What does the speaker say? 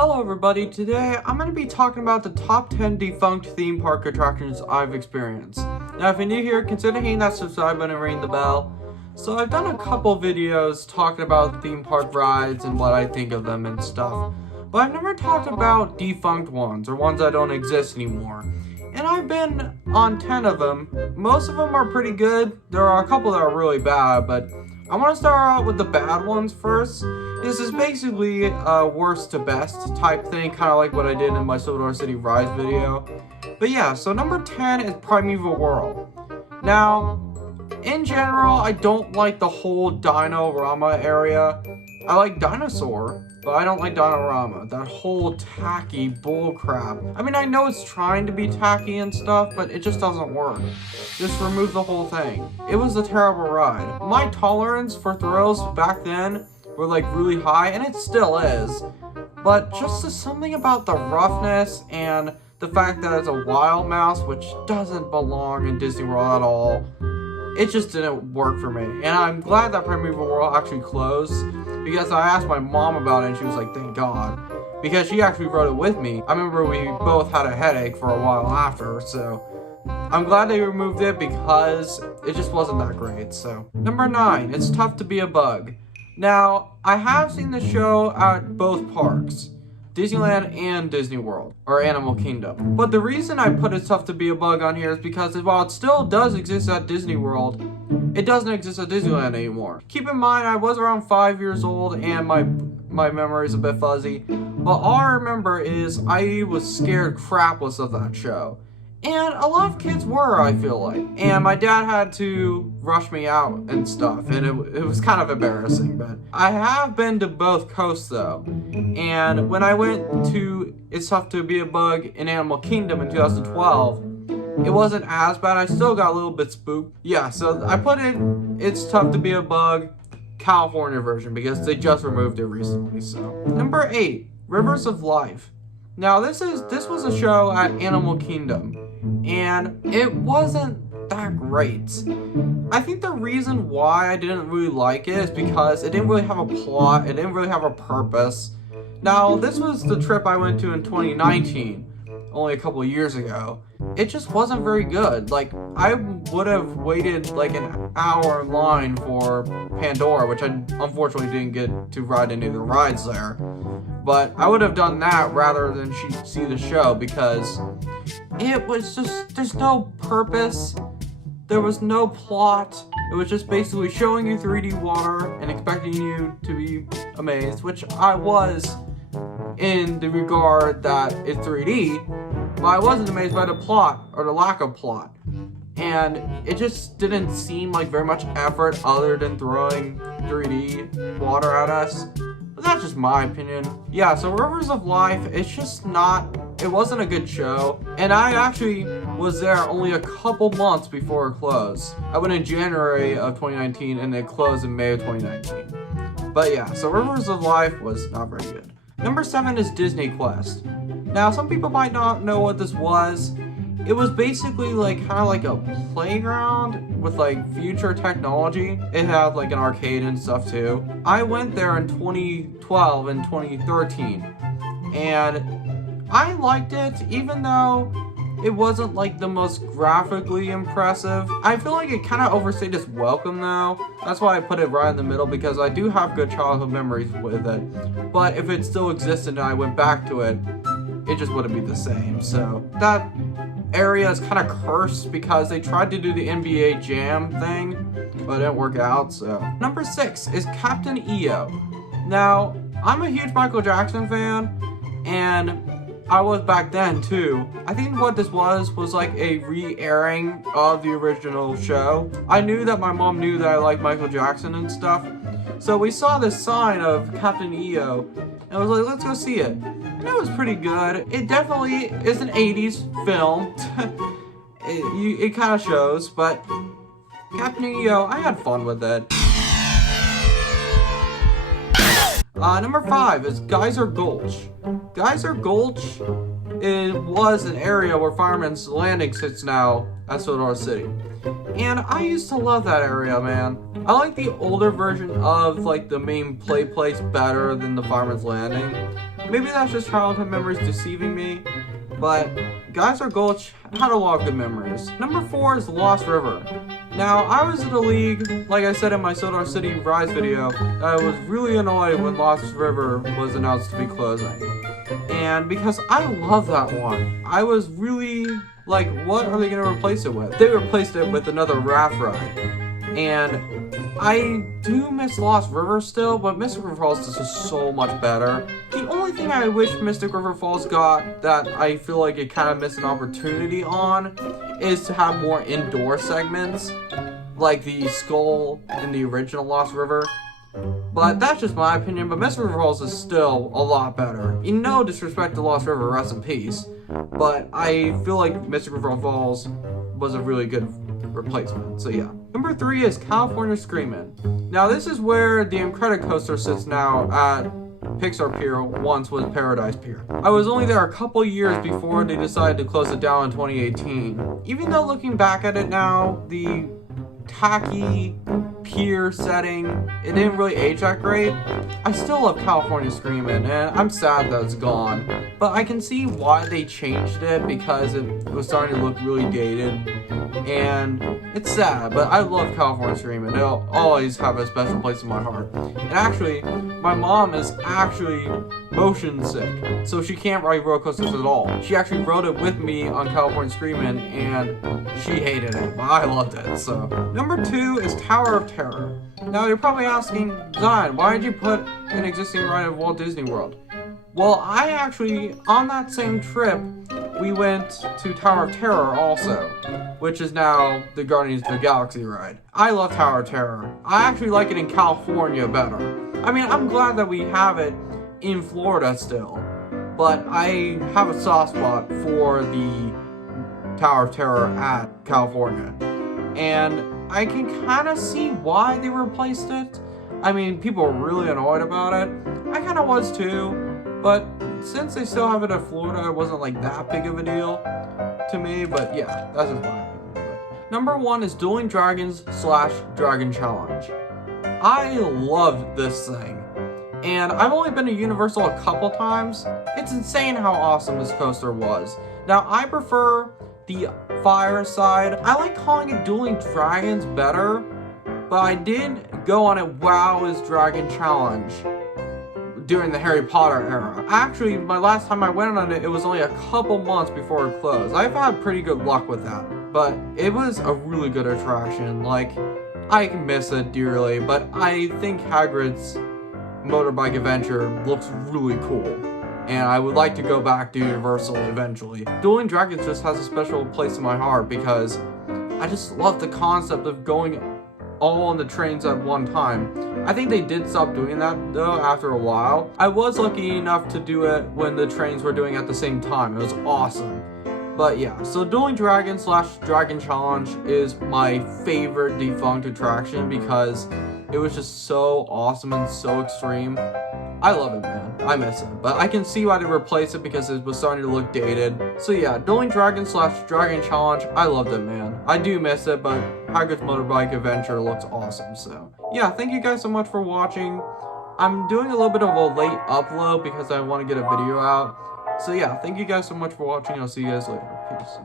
Hello everybody, today I'm going to be talking about the top 10 defunct theme park attractions I've experienced. Now if you're new here, consider hitting that subscribe button and ring the bell. So I've done a couple videos talking about theme park rides and what I think of them and stuff. But I've never talked about defunct ones, or ones that don't exist anymore. And I've been on 10 of them. Most of them are pretty good. There are a couple that are really bad, but I want to start out with the bad ones first. This is basically a worst to best type thing, kind of like what I did in my Silver City Rise video. But yeah, so number 10 is Primeval World. Now, in general, I don't like the whole Dino-Rama area. I like Dinosaur, but I don't like Dino-Rama. That whole tacky bullcrap. I mean, I know it's trying to be tacky and stuff, but it just doesn't work. Just remove the whole thing. It was a terrible ride. My tolerance for thrills back then were like really high, and it still is. But just something about the roughness and the fact that it's a wild mouse, which doesn't belong in Disney World at all. It just didn't work for me. And I'm glad that Primeval World actually closed, because I asked my mom about it and she was like, thank God. Because she actually rode it with me. I remember we both had a headache for a while after, so I'm glad they removed it because it just wasn't that great. So number 9, It's Tough to Be a Bug. Now, I have seen the show at both parks, Disneyland and Disney World, or Animal Kingdom. But the reason I put It's Tough to Be a Bug on here is because while it still does exist at Disney World, it doesn't exist at Disneyland anymore. Keep in mind, I was around 5 years old and my memory is a bit fuzzy, but all I remember is I was scared crapless of that show. And a lot of kids were, I feel like. And my dad had to rush me out and stuff, and it was kind of embarrassing. But I have been to both coasts though. And when I went to It's Tough to Be a Bug in Animal Kingdom in 2012, it wasn't as bad. I still got a little bit spooked. Yeah, so I put in It's Tough to Be a Bug California version because they just removed it recently. So number 8, Rivers of Life. Now this was a show at Animal Kingdom, and it wasn't that great. I think the reason why I didn't really like it is because it didn't really have a plot, it didn't really have a purpose. Now this was the trip I went to in 2019, only a couple of years ago. It just wasn't very good. Like, I would have waited like an hour in line for Pandora, which I unfortunately didn't get to ride any of the rides there. But I would have done that rather than see the show, because it was just, there's no purpose. There was no plot. It was just basically showing you 3D water and expecting you to be amazed, which I was in the regard that it's 3D, but I wasn't amazed by the plot or the lack of plot. And it just didn't seem like very much effort other than throwing 3D water at us. But that's just my opinion. Yeah, so Rivers of Life, it's just not, it wasn't a good show. And I actually was there only a couple months before it closed. I went in January of 2019 and it closed in May of 2019. But yeah, so Rivers of Life was not very good. Number 7 is Disney Quest. Now, some people might not know what this was. It was basically like kind of like a playground with like future technology. It had like an arcade and stuff too. I went there in 2012 and 2013, and I liked it, even though it wasn't like the most graphically impressive. I feel like it kind of overstayed its welcome though. That's why I put it right in the middle, because I do have good childhood memories with it. But if it still existed and I went back to it, it just wouldn't be the same. So that area is kind of cursed because they tried to do the NBA Jam thing, but it didn't work out. So number 6 is Captain EO. Now, I'm a huge Michael Jackson fan, and I was back then too. I think what this was like a re-airing of the original show. I knew that my mom knew that I liked Michael Jackson and stuff, so we saw this sign of Captain EO, and I was like, let's go see it. And it was pretty good. It definitely is an 80s film. it kind of shows, but Captain EO, I had fun with it. Number 5 is Geyser Gulch. Geyser Gulch was an area where Fireman's Landing sits now at Silver City. And I used to love that area, man. I like the older version of like the main play place better than the Fireman's Landing. Maybe that's just childhood memories deceiving me, but Geyser Gulch had a lot of good memories. Number 4 is Lost River. Now, I was in a league, like I said in my Sodar City Rise video, I was really annoyed when Lost River was announced to be closing. And because I love that one, I was really like, what are they going to replace it with? They replaced it with another raft ride. And I do miss Lost River still, but Mystic River Falls is just so much better. The only thing I wish Mystic River Falls got that I feel like it kind of missed an opportunity on is to have more indoor segments, like the skull in the original Lost River. But that's just my opinion, but Mystic River Falls is still a lot better. In no disrespect to Lost River, rest in peace. But I feel like Mystic River Falls was a really good replacement, so yeah. Number 3 is California Screamin. Now this is where the Incredicoaster sits now at Pixar Pier, once was Paradise Pier. I was only there a couple years before they decided to close it down in 2018. Even though looking back at it now, the tacky pier setting, it didn't really age that great. I still love California Screamin', and I'm sad that it's gone. But I can see why they changed it, because it was starting to look really dated. And it's sad, but I love California Screamin'. It'll always have a special place in my heart. And actually, my mom is actually motion sick, so she can't ride roller coasters at all. She actually rode it with me on California Screamin', and she hated it, but I loved it, so. Number 2 is Tower of Terror. Now you're probably asking, Zion, why did you put an existing ride of Walt Disney World? Well, I actually, on that same trip, we went to Tower of Terror also, which is now the Guardians of the Galaxy ride. I love Tower of Terror. I actually like it in California better. I mean, I'm glad that we have it in Florida still, but I have a soft spot for the Tower of Terror at California. And I can kind of see why they replaced it. I mean, people were really annoyed about it. I kind of was too. But since they still have it in Florida, it wasn't like that big of a deal to me. But yeah, that's just my opinion. Number 1 is Dueling Dragons / Dragon Challenge. I loved this thing. And I've only been to Universal a couple times. It's insane how awesome this coaster was. Now, I prefer the fire side. I like calling it Dueling Dragons better, but I did go on a Wow is Dragon Challenge during the Harry Potter era. Actually, my last time I went on it, it was only a couple months before it closed. I've had pretty good luck with that, but it was a really good attraction. Like, I miss it dearly, but I think Hagrid's motorbike adventure looks really cool, and I would like to go back to Universal eventually. Dueling Dragons just has a special place in my heart because I just love the concept of going all on the trains at one time. I think they did stop doing that though after a while. I was lucky enough to do it when the trains were doing it at the same time. It was awesome. But yeah, so Dueling Dragons / Dragon Challenge is my favorite Defunct attraction because it was just so awesome and so extreme. I love it, man. I miss it. But I can see why they replaced it because it was starting to look dated. So yeah, Dueling Dragons / Dragon Challenge, I loved it, man. I do miss it, but Hagrid's motorbike adventure looks awesome. So yeah, thank you guys so much for watching. I'm doing a little bit of a late upload because I want to get a video out. So yeah, thank you guys so much for watching. I'll see you guys later. Peace.